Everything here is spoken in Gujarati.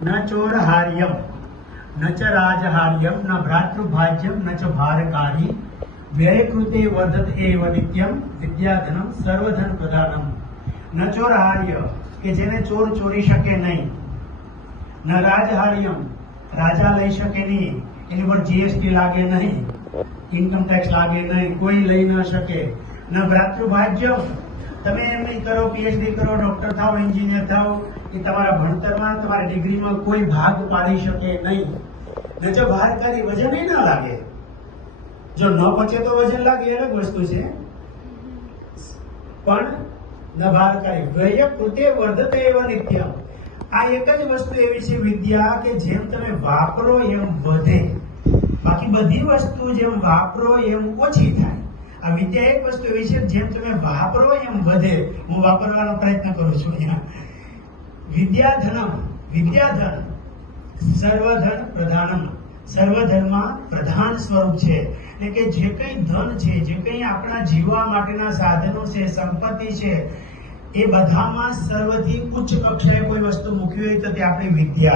न चोरहार्यम न च राजहार्यम न भ्रातृभाज्यम न च भारकारी व्ययकृते वर्धत एव नित्यम विद्याधनम सर्वधन प्रधानम। न चोरहार्य કે જેને ચોર ચોરી શકે નહીં, ન રાજહાર્યમ રાજા લઈ શકે નહીં, એની પર જીએસટી લાગે નહીં, ઇન્કમ ટેક્સ લાગે નહીં, કોઈ લઈ ન શકે, ન ભ્રાતૃભાજ્યમ તમે એમ નહીં કરો પીએચડી કરો ડોક્ટર થાઓ એન્જિનિયર થાઓ એ તમારા ભણતરમાં તમારા ડિગ્રીમાં કોઈ ભાગ પાડી શકે નહીં, ન જો ભારકારી વજન ન લાગે, જો ન પચે તો વજન લાગે અલગ વસ્તુ છે, પણ ન ભારકારી વ્યય કૃતે વર્ધતે એવ નિત્યમ। આ એક જ વસ્તુ એવી છે વિદ્યા કે જેમ તમે વાપરો એમ વધે, બાકી બધી વસ્તુ જેમ વાપરો એમ ઓછી થાય। આ વિદ્યા એક વસ્તુ એવી છે જેમ તમે વાપરો એમ વધે। હું વાપરવાનો પ્રયત્ન કરું છું અહીંયા। વિદ્યાધનમ વિદ્યાધન સર્વધન પ્રધાનમ, સર્વધનમાં પ્રધાન સ્વરૂપ છે, એટલે કે જે કંઈ ધન છે, જે કંઈ આપણા જીવવા માટેના સાધનો છે, સંપત્તિ છે, એ બધામાં સર્વથી ઉચ્ચ કક્ષાએ કોઈ વસ્તુ મૂકવી હોય તો તે આપણી વિદ્યા